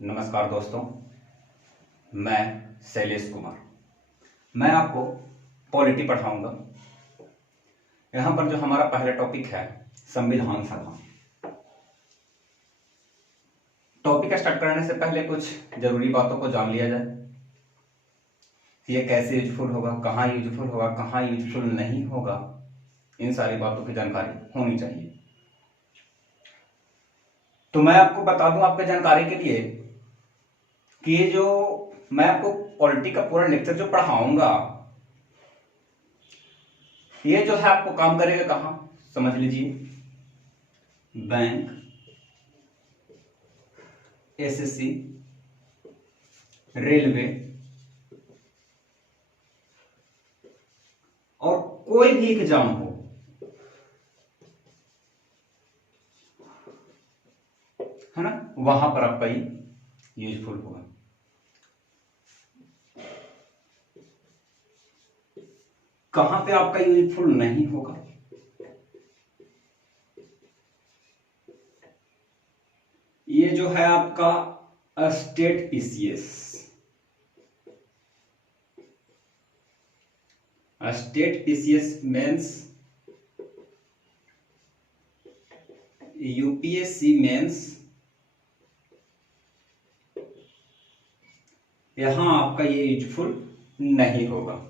नमस्कार दोस्तों, मैं शैलेश कुमार। मैं आपको पॉलिटी पढ़ाऊंगा। यहाँ पर जो हमारा पहला टॉपिक है संविधान सभा। टॉपिक स्टार्ट करने से पहले कुछ जरूरी बातों को जान लिया जाए। ये कैसे यूजफुल होगा, कहाँ यूजफुल होगा, कहाँ यूजफुल नहीं होगा, इन सारी बातों की जानकारी होनी चाहिए। तो मैं आपको बता दूं आपके जानकारी के लिए कि ये जो मैं आपको पॉलिटी का पूरा लेक्चर जो पढ़ाऊंगा, ये जो है आपको काम करेगा कहाँ, समझ लीजिए। बैंक, एसएससी, रेलवे और कोई भी एग्जाम हो, है ना, वहां पर आपका ये यूजफुल होगा। कहां पे आपका यूजफुल नहीं होगा, ये जो है आपका state PCS. State PCS mains, UPSC mains, यहां आपका ये यूजफुल नहीं होगा।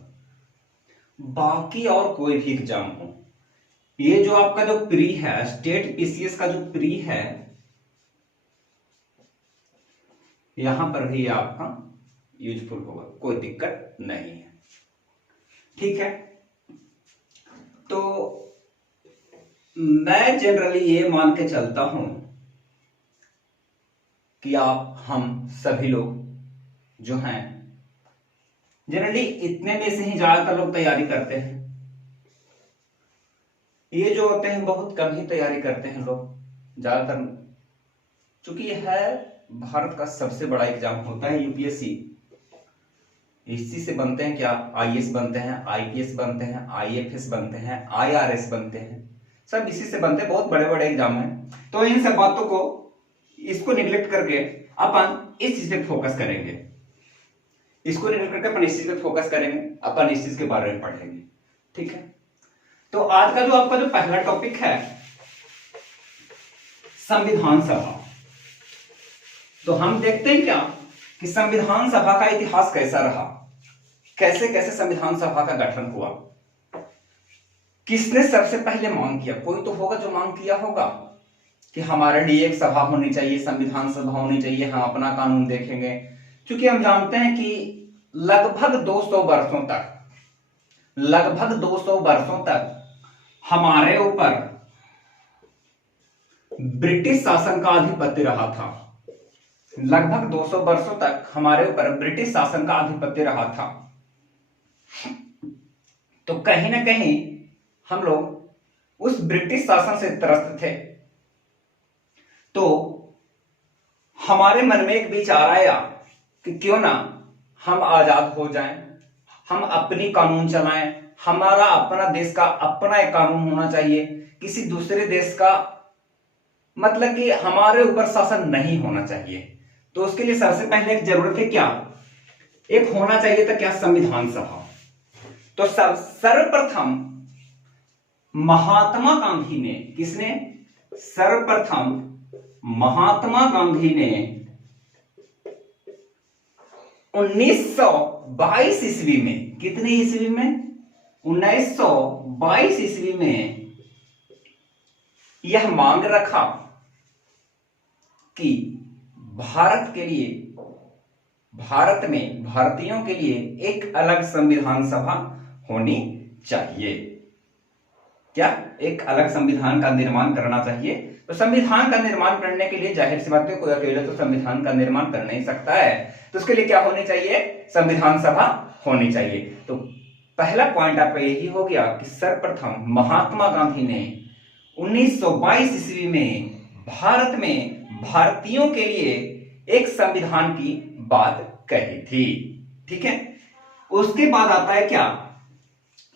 बाकी और कोई भी एग्जाम हो, ये जो आपका जो प्री है, स्टेट पीसीएस का जो प्री है, यहां पर भी आपका यूजफुल होगा, कोई दिक्कत नहीं है। ठीक है, तो मैं जनरली ये मान के चलता हूं कि हम सभी लोग जो हैं जनरली इतने में से ही ज्यादातर लोग तैयारी करते हैं। ये जो होते हैं बहुत कम ही तैयारी करते हैं लोग ज्यादातर, चूंकि यह है भारत का सबसे बड़ा एग्जाम होता है यूपीएससी। इसी से बनते हैं क्या, आईएएस बनते हैं, आईपीएस बनते हैं, आईएफएस बनते हैं, आईआरएस बनते हैं, सब इसी से बनते हैं। बहुत बड़े बड़े एग्जाम हैं। तो इन सब बातों को, इसको निगलेक्ट करके अपन इस चीज पे फोकस करेंगे। इसको निगलेक्ट करके अपन इस चीज पे फोकस करेंगे, अपन इस चीज के बारे में पढ़ेंगे। ठीक है, तो आज का जो आपका जो पहला टॉपिक है संविधान सभा। तो हम देखते हैं क्या कि संविधान सभा का इतिहास कैसा रहा, कैसे कैसे संविधान सभा का गठन हुआ, किसने सबसे पहले मांग किया। कोई तो होगा जो मांग किया होगा कि हमारे लिए एक सभा होनी चाहिए, संविधान सभा होनी चाहिए, हम अपना कानून देखेंगे। क्योंकि हम जानते हैं कि लगभग 200 वर्षों तक, लगभग 200 वर्षों तक हमारे ऊपर ब्रिटिश शासन का आधिपत्य रहा था। लगभग 200 वर्षों तक हमारे ऊपर ब्रिटिश शासन का आधिपत्य रहा था। तो कहीं ना कहीं हम लोग उस ब्रिटिश शासन से त्रस्त थे। तो हमारे मन में एक विचार आया कि क्यों ना हम आजाद हो जाएं, हम अपनी कानून चलाएं, हमारा अपना देश का अपना एक कानून होना चाहिए, किसी दूसरे देश का मतलब कि हमारे ऊपर शासन नहीं होना चाहिए। तो उसके लिए सबसे पहले एक जरूरत है क्या, एक होना चाहिए था क्या, संविधान सभा। तो सर्वप्रथम महात्मा गांधी ने, किसने, सर्वप्रथम महात्मा गांधी ने 1922 ईस्वी में, कितने ईस्वी में, 1922 ईस्वी में यह मांग रखा कि भारत के लिए, भारत में भारतीयों के लिए एक अलग संविधान सभा होनी चाहिए। क्या, एक अलग संविधान का निर्माण करना चाहिए। तो संविधान का निर्माण करने के लिए जाहिर सी बात है कोई अकेला तो संविधान का निर्माण कर नहीं सकता है। तो उसके लिए क्या होनी चाहिए, संविधान सभा होनी चाहिए। तो पहला पॉइंट आपका यही हो गया कि सर्वप्रथम महात्मा गांधी ने 1922 ईस्वी में भारत में भारतीयों के लिए एक संविधान की बात कही थी। ठीक है, उसके बाद आता है क्या,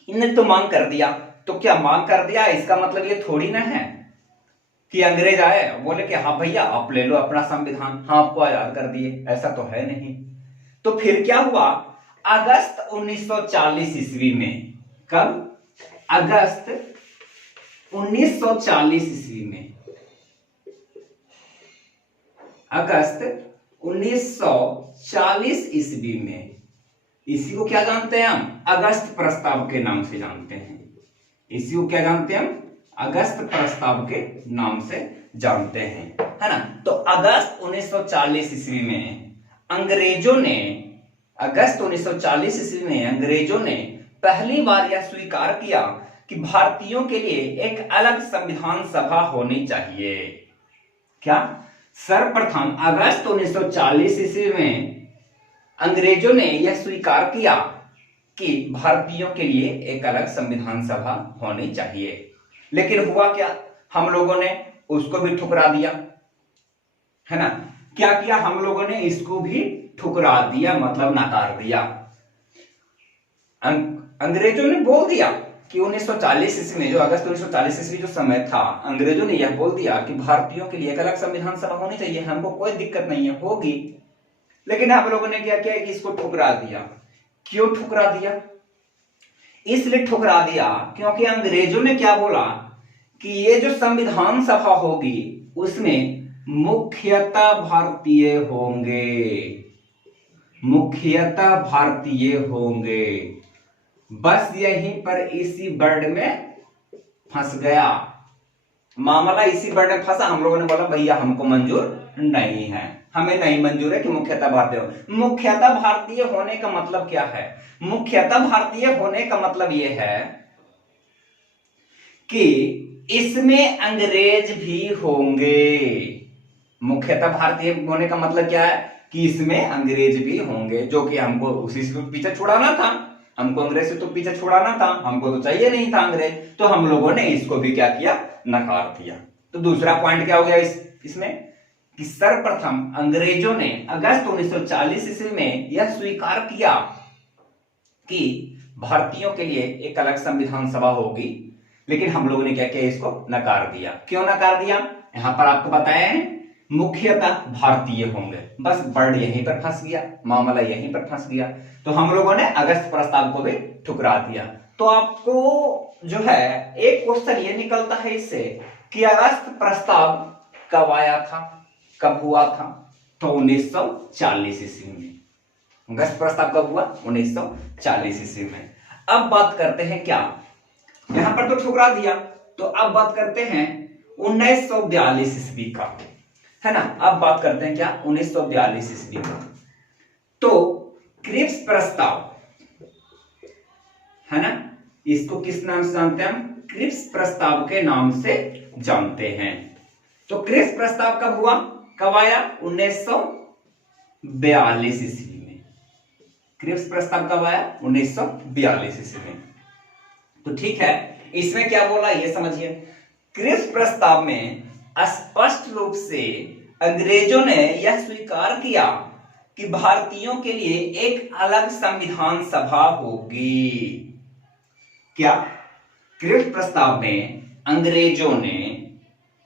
इन्हें तो मांग कर दिया। तो क्या मांग कर दिया इसका मतलब ये थोड़ी ना है कि अंग्रेज आए बोले कि हाँ भैया आप ले लो अपना संविधान, हाँ आपको आजाद कर दिए, ऐसा तो है नहीं। तो फिर क्या हुआ, अगस्त 1940 ईस्वी में, कब, अगस्त 1940 ईस्वी में, अगस्त 1940 ईस्वी में, इसी को क्या जानते हैं हम, अगस्त प्रस्ताव के नाम से जानते हैं। इसी को क्या जानते हैं हम, अगस्त प्रस्ताव के नाम से जानते हैं, है ना। तो अगस्त 1940 ईस्वी में अंग्रेजों ने, अगस्त 1940 ईस्वी में अंग्रेजों ने पहली बार यह स्वीकार किया कि भारतीयों के लिए एक अलग संविधान सभा होनी चाहिए। क्या, सर्वप्रथम अगस्त 1940 ईस्वी में अंग्रेजों ने यह स्वीकार किया कि भारतीयों के लिए एक अलग संविधान सभा होनी चाहिए। लेकिन हुआ क्या, हम लोगों ने उसको भी ठुकरा दिया, है ना। क्या किया, हम लोगों ने इसको भी ठुकरा दिया, मतलब नकार दिया। अंग्रेजों ने बोल दिया कि 1940 ईस्वी में, जो अगस्त 1940 ईस्वी जो समय था, अंग्रेजों ने यह बोल दिया कि भारतीयों के लिए एक अलग संविधान सभा होनी चाहिए, हमको कोई दिक्कत नहीं है, होगी। लेकिन हम लोगों ने क्या किया कि इसको ठुकरा दिया। क्यों ठुकरा दिया, इसलिए ठुकरा दिया क्योंकि अंग्रेजों ने क्या बोला कि ये जो संविधान सभा होगी उसमें मुख्यतः भारतीय होंगे, मुख्यतः भारतीय होंगे। बस यहीं पर इसी वर्ड में फंस गया मामला, इसी वर्ड में फंसा। हम लोगों ने बोला भैया हमको मंजूर नहीं है, हमें नहीं मंजूर है कि मुख्यतः भारतीय हो। मुख्यतः भारतीय होने का मतलब क्या है, मुख्यतः भारतीय होने का मतलब यह है कि इसमें अंग्रेज भी होंगे। मुख्यतः भारतीय होने का मतलब क्या है कि इसमें अंग्रेज भी होंगे, जो कि हमको उसी से पीछे छुड़ाना था, हमको अंग्रेज से तो पीछे छुड़ाना था, हमको तो चाहिए नहीं था अंग्रेज। तो हम लोगों ने इसको भी क्या किया, नकार दिया। तो दूसरा पॉइंट क्या हो गया इसमें कि सर्वप्रथम अंग्रेजों ने अगस्त 1940 ईस्वी में यह स्वीकार किया कि भारतीयों के लिए एक अलग संविधान सभा होगी। लेकिन हम लोगों ने क्या किया, इसको नकार दिया। क्यों नकार दिया, यहां पर आपको बताया है, मुख्यतः भारतीय होंगे। बस वर्ड यहीं पर फंस गया, मामला यहीं पर फंस गया। तो हम लोगों ने अगस्त प्रस्ताव को भी ठुकरा दिया। तो आपको जो है एक क्वेश्चन ये निकलता है इससे कि अगस्त प्रस्ताव कब आया था, कब हुआ था, तो 1940 ईस्वी में। अगस्त प्रस्ताव कब हुआ, 1940 ईस्वी में। अब बात करते हैं क्या, यहां पर तो ठुकरा दिया, तो अब बात करते हैं 1942 ईस्वी का, है ना। अब बात करते हैं क्या, 1942 ईस्वी का। तो क्रिप्स प्रस्ताव, है ना, इसको किस नाम से जानते हैं हम, क्रिप्स प्रस्ताव के नाम से जानते हैं। तो क्रिप्स प्रस्ताव कब हुआ, कब आया, 1942 ईस्वी में। क्रिप्स प्रस्ताव कब आया, 1942 ईस्वी में। तो ठीक है, इसमें क्या बोला ये समझिए। क्रिप्स प्रस्ताव में स्पष्ट रूप से अंग्रेजों ने यह स्वीकार किया कि भारतीयों के लिए एक अलग संविधान सभा होगी। क्या, क्रिप्स प्रस्ताव में अंग्रेजों ने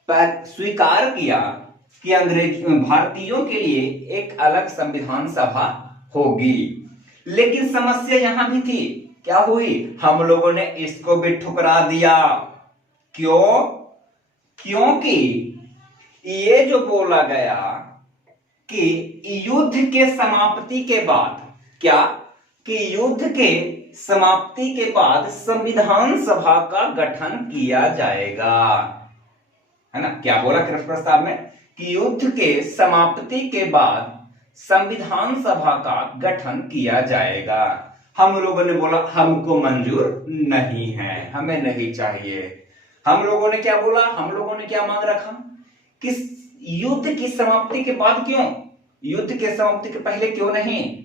स्वीकार किया कि भारतीयों के लिए एक अलग संविधान सभा होगी। लेकिन समस्या यहां भी थी, क्या हुई, हम लोगों ने इसको भी ठुकरा दिया। क्यों, क्योंकि ये जो बोला गया कि युद्ध के समाप्ति के बाद, क्या, कि युद्ध के समाप्ति के बाद संविधान सभा का गठन किया जाएगा, है ना। क्या बोला क्रिप्स प्रस्ताव में कि युद्ध के समाप्ति के बाद संविधान सभा का गठन किया जाएगा। हम लोगों ने बोला हमको मंजूर नहीं है, हमें नहीं चाहिए। हम लोगों ने क्या बोला, हम लोगों ने क्या मांग रखा कि युद्ध की समाप्ति के बाद क्यों, युद्ध के समाप्ति के पहले क्यों नहीं।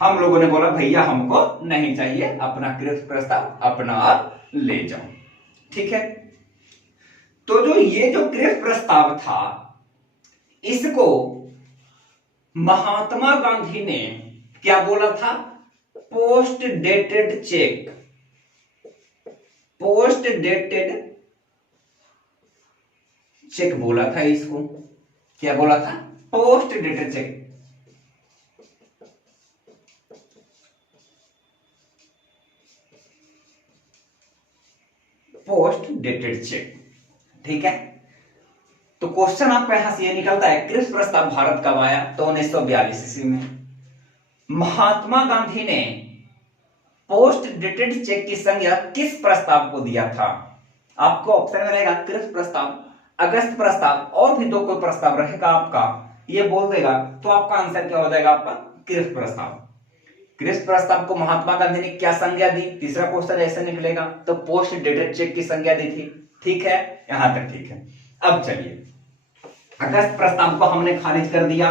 हम लोगों ने बोला भैया हमको नहीं चाहिए, अपना क्रिप्स प्रस्ताव अपना आप ले जाओ, ठीक है। तो जो ये जो क्रिप्स प्रस्ताव था, इसको महात्मा गांधी ने क्या बोला था, post dated cheque, post dated cheque बोला था इसको। क्या बोला था? Post dated cheque. Post dated cheque, ठीक है। तो क्वेश्चन आपका यहां से ये निकलता है, क्रिप्स प्रस्ताव भारत कब आया? तो 1942 ईस्वी में। महात्मा गांधी ने पोस्ट डेटेड चेक की संज्ञा किस प्रस्ताव को दिया था? आपको ऑप्शन में रहेगा क्रिप्स प्रस्ताव, अगस्त प्रस्ताव, और भी दो कोई प्रस्ताव रहेगा आपका, ये बोल देगा तो आपका आंसर क्या हो जाएगा? आपका क्रिप्स प्रस्ताव। क्रिप्स प्रस्ताव को महात्मा गांधी ने क्या संज्ञा दी? तीसरा क्वेश्चन ऐसे निकलेगा, तो पोस्ट डेटेड चेक की संज्ञा दी थी। ठीक है, यहां तक ठीक है। अब चलिए, अगस्त प्रस्ताव को हमने खारिज कर दिया,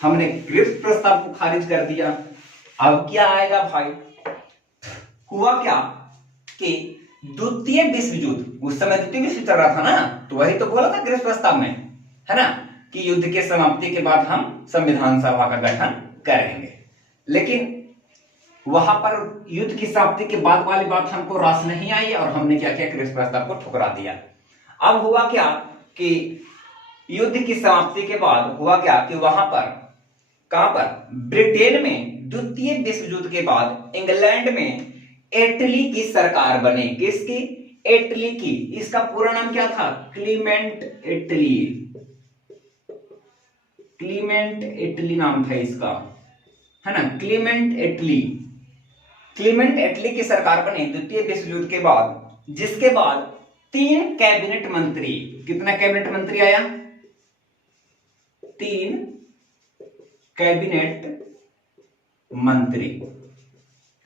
हमने क्रिप्स प्रस्ताव को खारिज कर दिया। अब क्या आएगा भाई? हुआ क्या कि द्वितीय विश्व युद्ध, उस समय द्वितीय विश्व चल रहा था ना, तो वही तो बोला था क्रिप्स प्रस्ताव में, है ना, कि युद्ध के समाप्ति के बाद हम संविधान सभा का गठन करेंगे। लेकिन वहां पर युद्ध की समाप्ति के बाद वाली बात हमको रास नहीं आई और हमने क्या किया? क्रिप्स प्रस्ताव को ठुकरा दिया। अब हुआ क्या कि युद्ध की समाप्ति के बाद हुआ क्या कि वहां पर, कहां पर? ब्रिटेन में द्वितीय विश्व युद्ध के बाद इंग्लैंड में इटली की सरकार बनी। किसकी? इटली की। इसका पूरा नाम क्या था? Clement Italy. क्लीमेंट इटली नाम था इसका, है ना, क्लीमेंट इटली। क्लीमेंट इटली की सरकार बनी द्वितीय विश्व युद्ध के बाद, जिसके बाद 3 कैबिनेट मंत्री, कितना कैबिनेट मंत्री आया? 3 कैबिनेट मंत्री,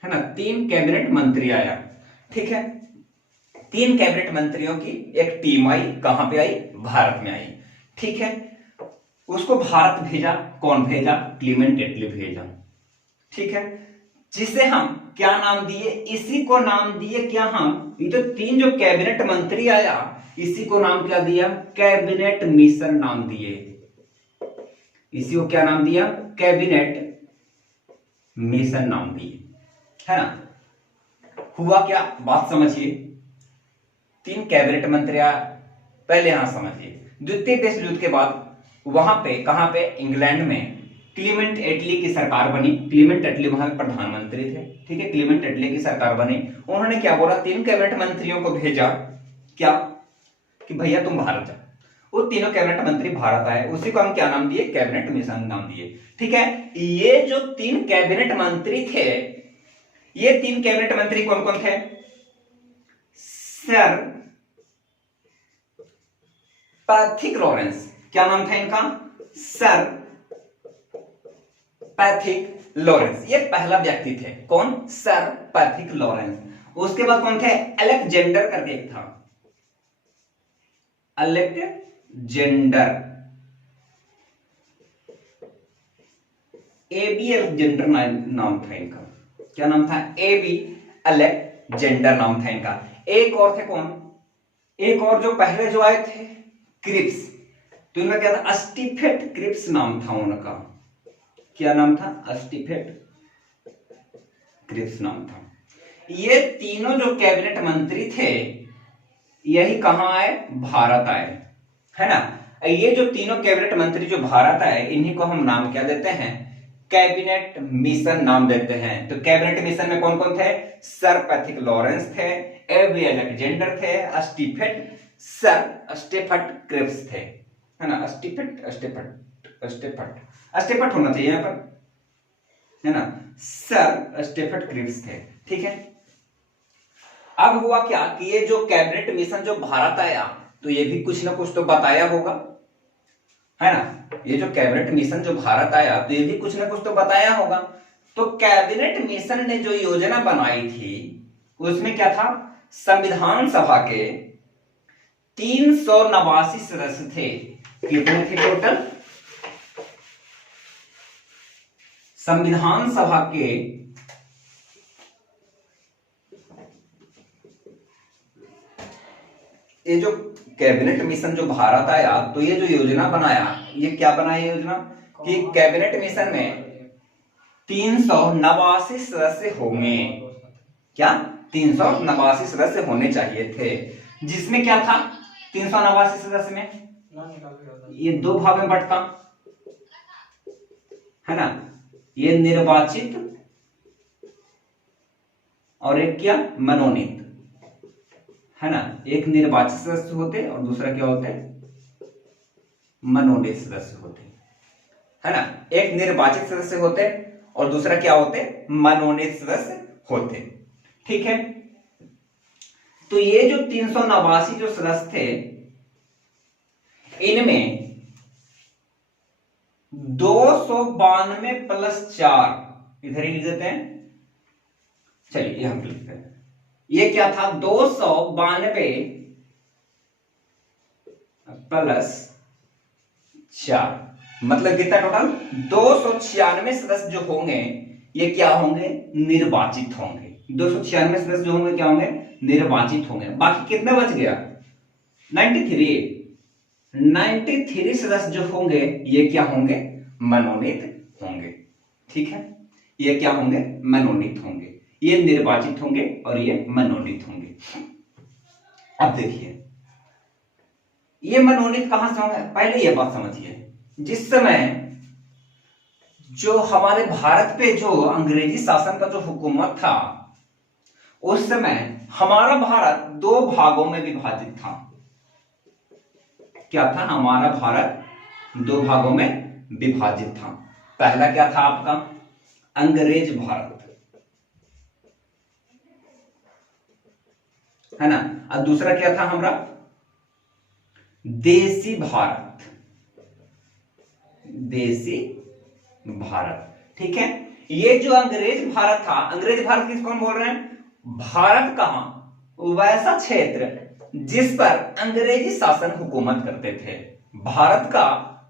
है ना, 3 कैबिनेट मंत्री आया। ठीक है, 3 कैबिनेट मंत्रियों की एक टीम आई। कहां पे आई? भारत में आई। ठीक है, उसको भारत भेजा। कौन भेजा? क्लीमेंट इटली भेजा। ठीक है, जिसे हम क्या नाम दिए? इसी को नाम दिए क्या हम? ये तो 3 जो कैबिनेट मंत्री आया, इसी को नाम क्या दिया? कैबिनेट मिशन नाम दिए। इसी को क्या नाम दिया? कैबिनेट मिशन नाम दिए, है ना। हुआ क्या? बात समझिए, 3 कैबिनेट मंत्री आया। पहले यहां समझिए, द्वितीय विश्व युद्ध के बाद वहां पे, कहां पे? इंग्लैंड में क्लीमेंट इटली की सरकार बनी। क्लीमेंट इटली वहां के प्रधानमंत्री थे। ठीक है, क्लीमेंट इटली की सरकार बनी। उन्होंने क्या बोला? 3 कैबिनेट मंत्रियों को भेजा, क्या कि भैया तुम भारत जाओ। वो तीनों कैबिनेट मंत्री भारत आए, उसी को हम क्या नाम दिए? कैबिनेट मिशन नाम दिए। ठीक है, ये जो 3 कैबिनेट मंत्री थे, ये 3 कैबिनेट मंत्री कौन कौन थे? Sir Pethick Lawrence. क्या नाम था इनका? Sir Pethick Lawrence. ये पहला व्यक्ति थे। कौन? Sir Pethick Lawrence. उसके बाद कौन थे? अलेक्जेंडर करके एक था, अलेक्जेंडर, एबी अलेक्जेंडर नाम था इनका। क्या नाम था? एबी अलेक्जेंडर नाम था इनका। एक और थे कौन? एक और जो पहले जो आए थे, क्रिप्स। तो इनका क्या था? स्टीफेन क्रिप्स नाम था उनका। क्या नाम था? स्टीफेन क्रिप्स नाम था। ये तीनों जो कैबिनेट मंत्री थे, यही कहां आए? भारत आए, है ना। ये जो तीनों कैबिनेट मंत्री जो भारत आए, इन्हीं को हम नाम क्या देते हैं? कैबिनेट मिशन नाम देते हैं। तो कैबिनेट मिशन में कौन कौन थे? सर पैथिक लॉरेंस थे, एबी अलेक्जेंडर थे, स्टीफेन क्रिप्स थे, है ना। स्टेफट होना चाहिए यहां पर, है ना। सर स्टेफट क्रिप्स थे। ठीक है, अब हुआ क्या कि ये जो कैबिनेट मिशन जो भारत आया, तो ये भी कुछ ना कुछ तो बताया होगा, है ना। ये जो कैबिनेट मिशन जो भारत आया, तो ये भी कुछ ना कुछ तो बताया होगा। तो कैबिनेट मिशन ने जो योजना बनाई थी, उसमें क्या था? संविधान सभा के 389 सदस्य थे। कितने थे टोटल? संविधान सभा के ये जो कैबिनेट मिशन जो भारत आया, तो ये जो योजना बनाया, ये क्या बनाया योजना कि कैबिनेट मिशन में 389 सदस्य होंगे। क्या? 389 सदस्य होने चाहिए थे, जिसमें क्या था? 389 सदस्य में ये दो भाग में बंटता है ना, ये निर्वाचित और एक क्या मनोनीत है ना। एक निर्वाचित सदस्य होते और दूसरा क्या होते मनोनीत सदस्य होते है ना। एक निर्वाचित सदस्य होते और दूसरा क्या होते मनोनीत सदस्य होते। ठीक है, तो ये जो 389 जो सदस्य थे इनमें 292 प्लस 4 इधर ही लिख देते हैं, चलिए यहां पर लिखते हैं। ये क्या था 292 प्लस 4 मतलब कितना टोटल 296 सदस्य जो होंगे ये क्या होंगे निर्वाचित होंगे। 296 सदस्य जो होंगे क्या होंगे निर्वाचित होंगे। बाकी कितने बच गया 93 सदस्य जो होंगे ये क्या होंगे मनोनीत होंगे। ठीक है, ये क्या होंगे मनोनीत होंगे, ये निर्वाचित होंगे और ये मनोनीत होंगे। अब देखिए ये मनोनीत कहां से होंगे, पहले ये बात समझिए। जिस समय जो हमारे भारत पे जो अंग्रेजी शासन का जो हुकूमत था उस समय हमारा भारत दो भागों में विभाजित था। क्या था हमारा भारत दो भागों में विभाजित था। पहला क्या था आपका अंग्रेज भारत है ना, और दूसरा क्या था हमारा देसी भारत, देसी भारत। ठीक है, ये जो अंग्रेज भारत था, अंग्रेज भारत किसको हम बोल रहे हैं भारत का वैसा क्षेत्र जिस पर अंग्रेजी शासन हुकूमत करते थे। भारत का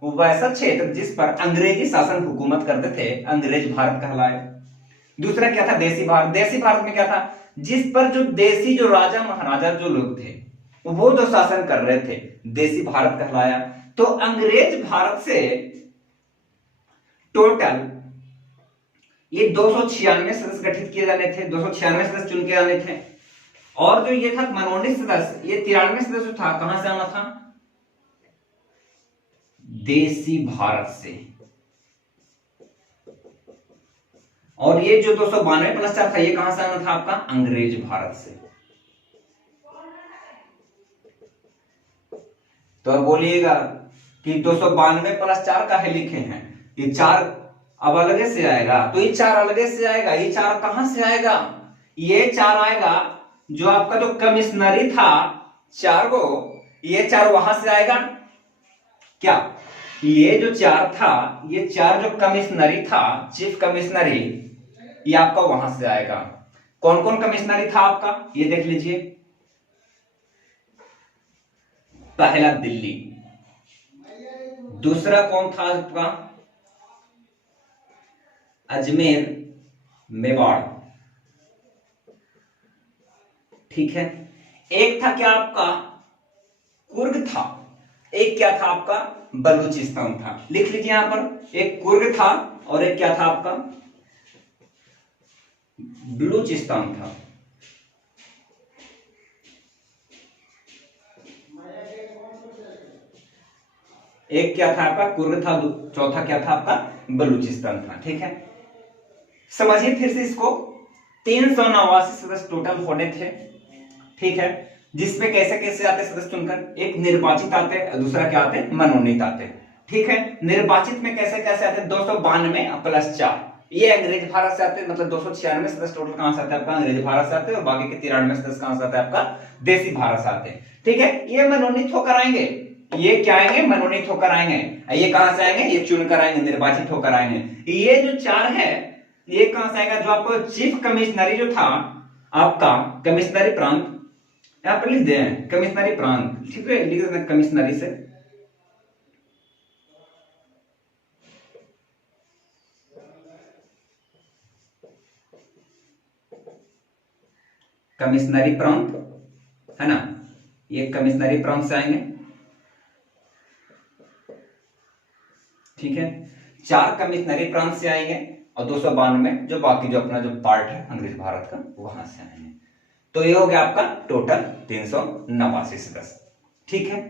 वैसा क्षेत्र जिस पर अंग्रेजी शासन हुकूमत करते थे अंग्रेज भारत कहलाए। दूसरा क्या था देसी भारत। देसी भारत में क्या था जिस पर जो देसी जो राजा महाराजा जो लोग थे वो जो शासन कर रहे थे देसी भारत कहलाया। तो अंग्रेज भारत से टोटल ये 296 सदस्य गठित किए जाने थे, 296 सदस्य चुन के आने थे। और जो ये था मनोनीत सदस्य ये 93 सदस्य था, कहां से आना था देसी भारत से। और ये जो 292 प्लस 4 था ये कहां से आना था आपका अंग्रेज भारत से। तो अब बोलिएगा कि 292 प्लस 4 का है लिखे हैं, ये 4 अब अलगे से आएगा, तो ये 4 अलगे से आएगा। ये 4 कहां से आएगा ये 4 आएगा जो आपका जो कमिश्नरी था 4 को, ये 4 वहां से आएगा। क्या ये जो 4 था ये 4 जो कमिश्नरी था चीफ कमिश्नरी ये आपका वहां से आएगा। कौन कौन कमिश्नरी था आपका ये देख लीजिए। पहला दिल्ली, दूसरा कौन था आपका अजमेर मेवाड़। ठीक है, एक था क्या आपका कुर्ग था, एक क्या था आपका बलूचिस्तान था। लिख लीजिए यहां पर एक कुर्ग था और एक क्या था आपका बलूचिस्तान था। एक क्या था आपका कुर्ग था, चौथा क्या था आपका बलूचिस्तान था। ठीक है, समझिए फिर से इसको 389 सदस्य टोटल होने थे। ठीक है, जिसमें कैसे कैसे आते सदस्य चुनकर, एक निर्वाचित आते दूसरा क्या आते मनोनीत आते। ठीक है, निर्वाचित में कैसे कैसे आते 292 प्लस 4 ये अंग्रेज भारत से आते, मतलब 296 सदस्य टोटल कहां से आते आपका अंग्रेज भारत से आते और बाकी के 93 सदस्य कहां से आते आपका देसी भारत से आते। ठीक है, ये मनोनीत होकर आएंगे, ये क्या आएंगे मनोनीत होकर आएंगे। ये कहां से आएंगे ये चुनकर आएंगे निर्वाचित होकर आएंगे। ये जो 4 है ये कहां से आएगा जो आपको चीफ कमिश्नरी जो था आपका कमिश्नरी प्रांत, यहां पर लिख दें कमिश्नरी प्रांत। ठीक है, लिख देते हैं कमिश्नरी से कमिश्नरी प्रांत है ना, ये कमिश्नरी प्रांत से आएंगे। ठीक है, 4 कमिश्नरी प्रांत से आएंगे और 292 जो बाकी जो अपना जो पार्ट है अंग्रेज भारत का वहां से आएंगे। तो ये हो गया आपका टोटल 389 सदस्य। ठीक है,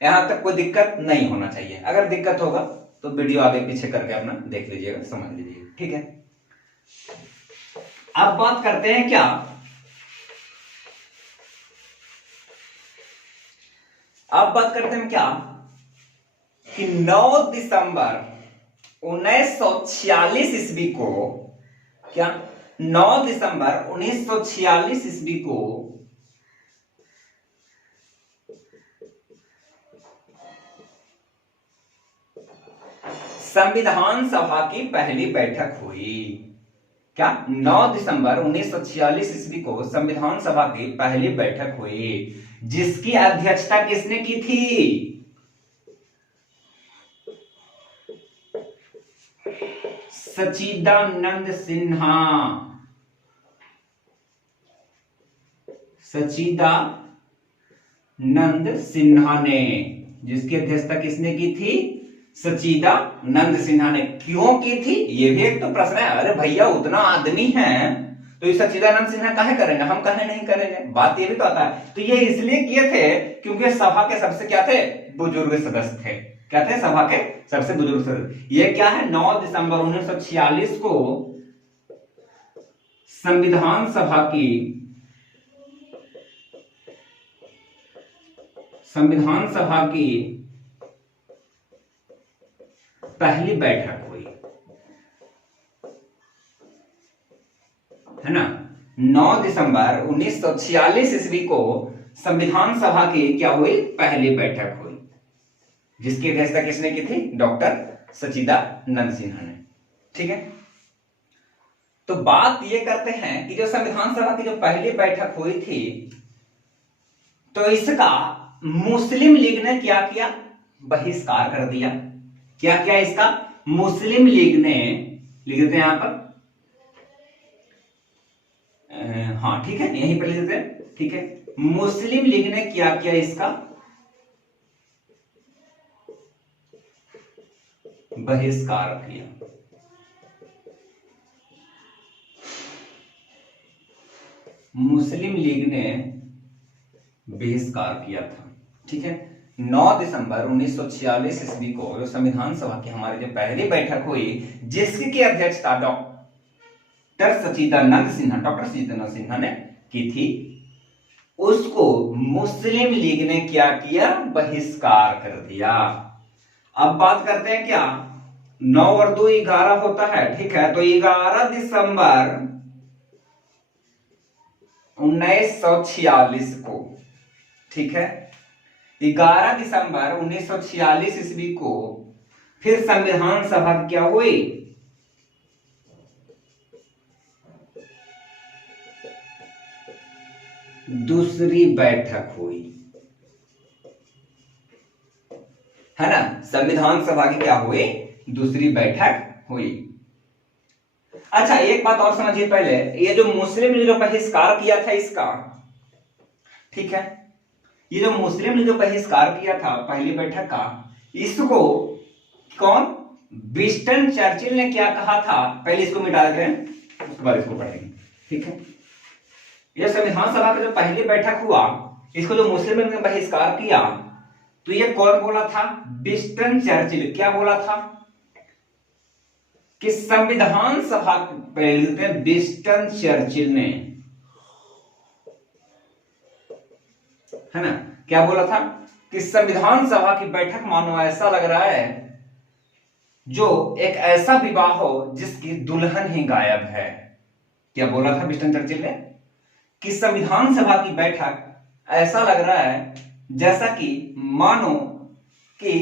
यहां तक कोई दिक्कत नहीं होना चाहिए। अगर दिक्कत होगा तो वीडियो आगे पीछे करके अपना देख लीजिएगा, समझ लीजिएगा। ठीक है, अब बात करते हैं क्या, अब बात करते हैं क्या कि 9 दिसंबर 1946 ईस्वी को, क्या 9 दिसंबर 1946 ईस्वी को संविधान सभा की पहली बैठक हुई। क्या 9 दिसंबर 1946 ईस्वी को संविधान सभा की पहली बैठक हुई, जिसकी अध्यक्षता किसने की थी? सच्चिदानंद सिन्हा। सच्चिदानंद सिन्हा ने, जिसकी अध्यक्षता किसने की थी? सच्चिदानंद सिन्हा ने। क्यों की थी, ये भी एक तो प्रश्न है। अरे भैया उतना आदमी है तो ये सच्चिदानंद सिन्हा काहे करेंगे, हम काहे नहीं करेंगे, बात ये भी तो आता है। तो ये इसलिए किए थे क्योंकि सभा के सबसे क्या थे, बुजुर्ग सदस्य थे। क्या थे, सभा के सबसे बुजुर्ग सदस्य। ये क्या है, 9 दिसंबर 1946 को संविधान सभा की पहली बैठक हुई, है ना। 9 दिसंबर 1946 ईस्वी को संविधान सभा की क्या हुई, पहली बैठक हुई, जिसकी अध्यक्षता किसने की थी? डॉक्टर सच्चिदानंद सिन्हा ने। ठीक है, तो बात ये करते हैं कि जो संविधान सभा की जो पहली बैठक हुई थी, तो इसका मुस्लिम लीग ने क्या किया, बहिष्कार कर दिया। क्या किया इसका, मुस्लिम लीग ने, लिख देते हैं यहां पर, हाँ ठीक है यहीं पर लिख देते हैं। ठीक है, मुस्लिम लीग ने क्या किया, इसका बहिष्कार किया। मुस्लिम लीग ने बहिष्कार किया था। ठीक है, 9 दिसंबर 1946 ईस्वी को जो संविधान सभा की हमारी जो पहली बैठक हुई, जिसकी अध्यक्षता डॉक्टर सच्चिदानंद सिन्हा ने की थी, उसको मुस्लिम लीग ने क्या किया, बहिष्कार कर दिया। अब बात करते हैं क्या, 9 और 2 11 होता है। ठीक है, तो 11 दिसंबर 1946 को, ठीक है 11 दिसंबर 1946 ईस्वी को फिर संविधान सभा क्या हुई, दूसरी बैठक हुई, है ना। संविधान सभा की क्या हुई, दूसरी बैठक हुई। अच्छा एक बात और समझिए पहले, ये जो मुस्लिम ने जो बहिष्कार किया था इसका, ठीक है, ये जो मुस्लिम ने जो बहिष्कार किया था पहली बैठक का, इसको कौन, विंस्टन चर्चिल ने क्या कहा था, पहले इसको मिटा देते हैं उसके बाद इसको पढ़ेंगे। ठीक है, ये संविधान सभा का जो पहली बैठक हुआ, इसको जो मुस्लिम ने बहिष्कार किया, तो ये कौन बोला था, विंस्टन चर्चिल। क्या बोला था कि संविधान सभा, विंस्टन चर्चिल ने, है ना, क्या बोला था कि संविधान सभा की बैठक मानो ऐसा लग रहा है जो एक ऐसा विवाह हो जिसकी दुल्हन ही गायब है। क्या बोला था विंस्टन चर्चिल ने, कि संविधान सभा की बैठक ऐसा लग रहा है जैसा कि मानो कि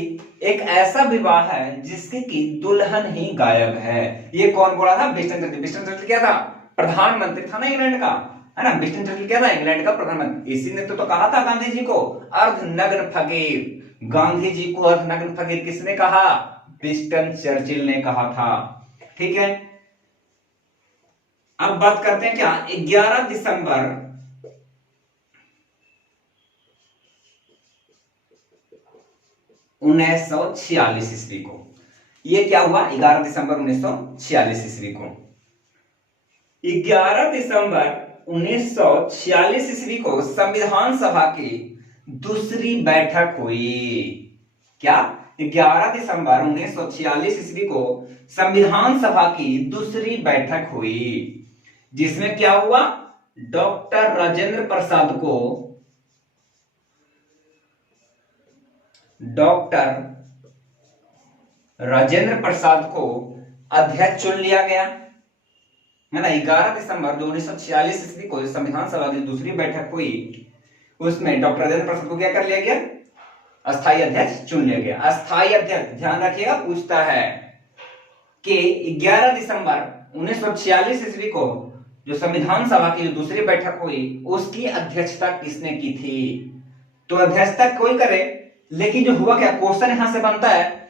एक ऐसा विवाह है जिसकी की दुल्हन ही गायब है। ये कौन बोला था, विंस्टन चर्चिल। विंस्टन चर्चिल क्या था, प्रधानमंत्री था ना इंग्लैंड का, है ना। विंस्टन चर्चिल क्या था, इंग्लैंड का प्रधानमंत्री। इसी ने तो कहा था गांधी जी को अर्धनग्न फकीर। गांधी जी को अर्धनग्न फकीर किसने कहा, विंस्टन चर्चिल ने कहा था। ठीक है, अब बात करते हैं क्या, 11 दिसंबर 1946 ईस्वी को, ये क्या हुआ, 11 दिसंबर 1946 ईस्वी को, 11 दिसंबर 1946 ईस्वी को संविधान सभा की दूसरी बैठक हुई। क्या? 11 दिसंबर 1946 ईस्वी को संविधान सभा की दूसरी बैठक हुई, जिसमें क्या हुआ? डॉक्टर राजेंद्र प्रसाद को अध्यक्ष चुन लिया गया, है ना। 11 दिसंबर 1946 ईस्वी को संविधान सभा की दूसरी बैठक हुई, उसमें डॉक्टर राजेंद्र प्रसाद को क्या कर लिया गया? अस्थायी अध्यक्ष चुन लिया गया। अस्थायी अध्यक्ष, ध्यान रखिएगा, पूछता है कि 11 दिसंबर 1946 ईस्वी को जो संविधान सभा की जो दूसरी बैठक हुई उसकी अध्यक्षता किसने की थी? तो अध्यक्षता कोई करे, लेकिन जो हुआ क्या, क्वेश्चन यहां से बनता है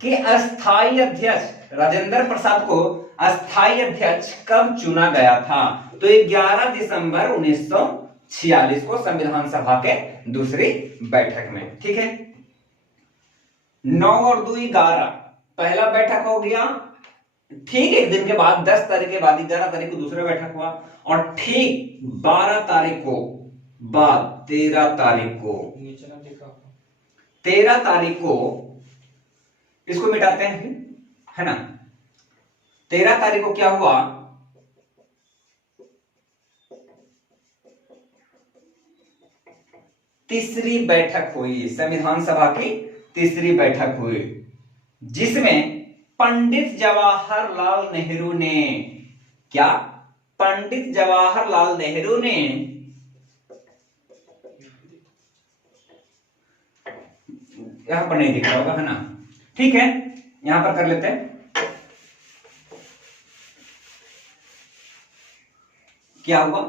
कि अस्थायी अध्यक्ष राजेंद्र प्रसाद को अस्थायी अध्यक्ष कब चुना गया था? तो 11 दिसंबर 1946 को संविधान सभा के दूसरी बैठक में, ठीक है। 9 और 2 11, पहला बैठक हो गया, ठीक एक दिन के बाद 10 तारीख के बाद 11 तारीख को दूसरा बैठक हुआ, और ठीक 12 तारीख को बाद 13 तारीख को इसको मिटाते हैं, है ना। 13 तारीख को क्या हुआ? तीसरी बैठक हुई, संविधान सभा की तीसरी बैठक हुई, जिसमें पंडित जवाहरलाल नेहरू ने, क्या? पंडित जवाहरलाल नेहरू ने यहां पर नहीं दिख रहा होगा, है ना, ठीक है, यहां पर कर लेते हैं। क्या हुआ?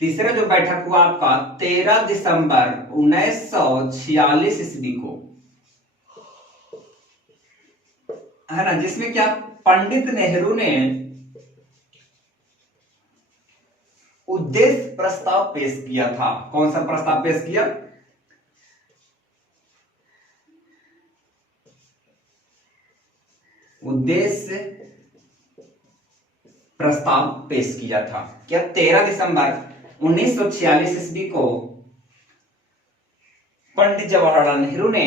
तीसरा जो बैठक हुआ आपका 13 दिसंबर 1946 ईस्वी को, है ना, जिसमें क्या पंडित नेहरू ने उद्देश्य प्रस्ताव पेश किया था। कौन सा प्रस्ताव पेश किया? उद्देश्य प्रस्ताव पेश किया था। क्या? 13 दिसंबर 1946 ईस्वी को पंडित जवाहरलाल नेहरू ने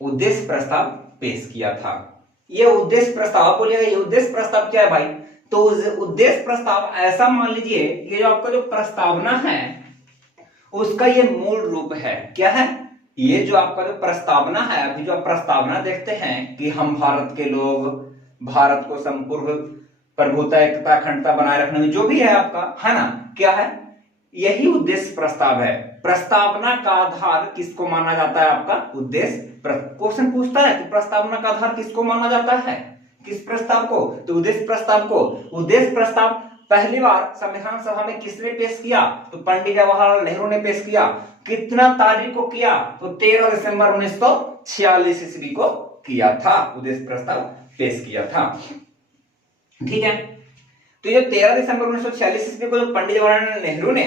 उद्देश्य प्रस्ताव पेश किया था। यह उद्देश्य प्रस्ताव बोलिएगा, ये उद्देश्य प्रस्ताव क्या है भाई? तो उद्देश्य प्रस्ताव ऐसा मान लीजिए कि जो आपका जो प्रस्तावना है उसका ये मूल रूप है। क्या है? ये जो आपका जो प्रस्तावना है, अभी जो आप प्रस्तावना देखते हैं कि हम भारत के लोग भारत को संपूर्ण प्रभुता, एकता, अखंडता बनाए रखने में, जो भी है आपका, है ना, क्या है? यही उद्देश्य प्रस्ताव है। प्रस्तावना का आधार किसको माना जाता है? आपका उद्देश्य। क्वेश्चन पूछता है कि प्रस्तावना का आधार किसको माना जाता है? किस प्रस्ताव को? तो उद्देश्य प्रस्ताव को। उद्देश्य प्रस्ताव पहली बार संविधान सभा में किसने पेश किया? तो पंडित जवाहरलाल नेहरू ने पेश किया। कितना तारीख को किया? तो 13 दिसंबर 1946 ईस्वी को किया था, उद्देश्य प्रस्ताव पेश किया था, ठीक है। तो ये 13 दिसंबर 1946 ईस्वी को जो पंडित जवाहरलाल नेहरू ने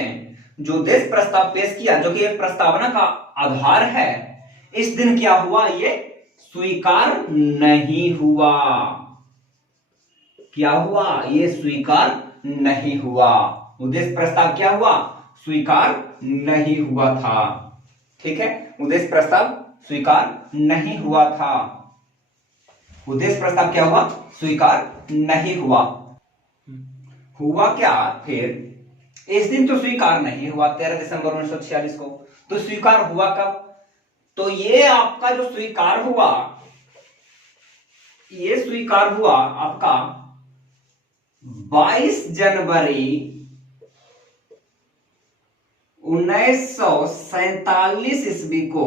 जो उद्देश्य प्रस्ताव पेश किया, जो कि एक प्रस्तावना का आधार है, इस दिन क्या हुआ? ये स्वीकार नहीं हुआ। क्या हुआ? ये स्वीकार नहीं हुआ। उद्देश्य प्रस्ताव क्या हुआ? स्वीकार नहीं हुआ था, ठीक है। उद्देश्य प्रस्ताव स्वीकार नहीं हुआ था। उद्देश्य प्रस्ताव क्या हुआ? स्वीकार नहीं हुआ। हुआ क्या फिर? इस दिन तो स्वीकार नहीं हुआ 13 दिसंबर 1946 को। तो स्वीकार हुआ कब? तो ये आपका जो स्वीकार हुआ, ये स्वीकार हुआ आपका 22 जनवरी 1947 ईस्वी को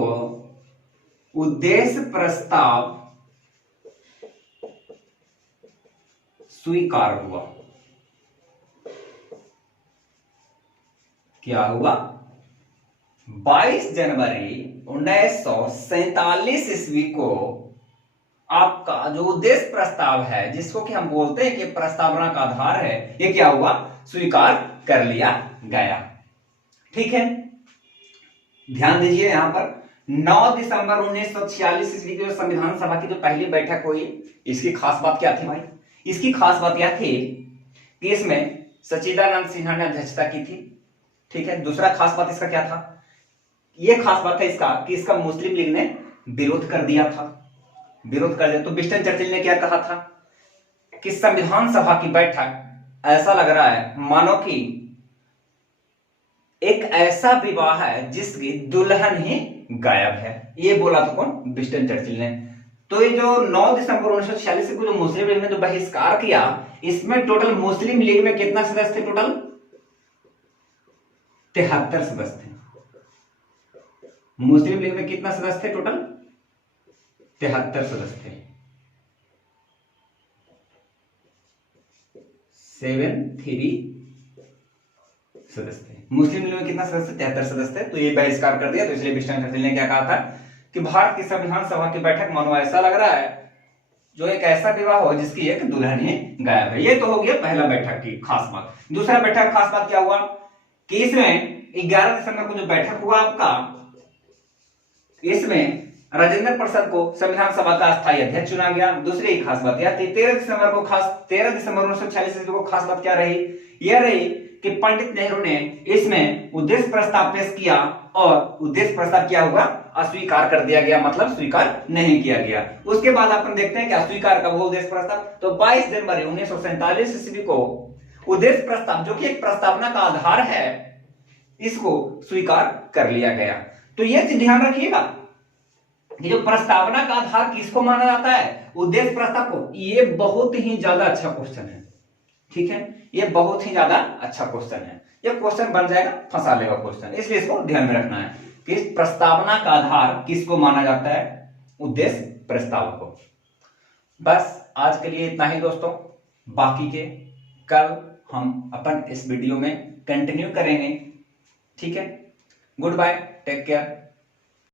उद्देश्य प्रस्ताव स्वीकार हुआ। क्या हुआ? 22 जनवरी 1947 ईस्वी को आपका जो उद्देश्य प्रस्ताव है, जिसको कि हम बोलते हैं कि प्रस्तावना का आधार है, ये क्या हुआ? स्वीकार कर लिया गया, ठीक है। ध्यान दीजिए यहां पर 9 दिसंबर 1946 ईस्वी की जो संविधान सभा की जो पहली बैठक हुई, इसकी खास बात क्या थी भाई? इसकी खास बात यह थी कि इसमें सच्चिदानंद सिन्हा ने अध्यक्षता की थी, ठीक है। दूसरा खास बात इसका क्या था? ये खास बात है इसका कि इसका मुस्लिम लीग ने विरोध कर दिया था, विरोध कर दिया। तो विंस्टन चर्चिल ने क्या कहा था कि संविधान सभा की बैठक ऐसा लग रहा है मानो कि एक ऐसा विवाह है जिसकी दुल्हन ही गायब है। ये बोला तो कौन? विंस्टन चर्चिल ने। तो ये जो 9 दिसंबर 1946 को जो मुस्लिम लीग ने जो बहिष्कार किया, इसमें टोटल मुस्लिम लीग में कितना सदस्य थे? टोटल 73 सदस्य थे। मुस्लिम लीग में कितना सदस्य थे? टोटल 73 सदस्य थे। 73 सदस्य थे। मुस्लिम लीग में कितना सदस्य? 73 सदस्य थे। तो ये बहिष्कार कर दिया। तो इसलिए विंस्टन चर्चिल ने क्या कहा था कि भारत की संविधान सभा की बैठक मानो ऐसा लग रहा है जो एक ऐसा विवाह हो जिसकी एक दुल्हन ही गायब है। ये तो हो गया पहला बैठक की खास बात। दूसरा बैठक खास बात क्या हुआ कि इसमें 11 दिसंबर को जो बैठक हुआ आपका, इसमें राजेंद्र प्रसाद को संविधान सभा का अस्थायी अध्यक्ष चुना गया। दूसरी खास बात यह थी 13 दिसंबर 1946 को खास बात क्या रही? यह रही कि पंडित नेहरू ने इसमें उद्देश्य प्रस्ताव पेश किया और उद्देश्य प्रस्ताव क्या हुआ? अस्वीकार कर दिया गया, मतलब स्वीकार नहीं किया गया। उसके बाद अपन देखते हैं कि अस्वीकार कब हुआ उद्देश्य प्रस्ताव? तो 22 जनवरी 1947 ईस्वी को उद्देश्य प्रस्ताव, जो कि एक प्रस्तावना का आधार है, इसको स्वीकार कर लिया गया। तो यह चीज ध्यान रखिएगा कि जो प्रस्तावना का आधार किसको माना जाता है? उद्देश्य प्रस्ताव को। ये बहुत ही ज्यादा अच्छा क्वेश्चन है, ठीक है, ये बहुत ही ज्यादा अच्छा क्वेश्चन है। ये क्वेश्चन बन जाएगा, फंसा लेगा क्वेश्चन, इसलिए इसको ध्यान में रखना है कि इस प्रस्तावना का आधार किसको माना जाता है? उद्देश्य प्रस्ताव को। बस आज के लिए इतना ही दोस्तों। बाकी के कल हम अपन इस वीडियो में कंटिन्यू करेंगे, ठीक है। Good bye, take care.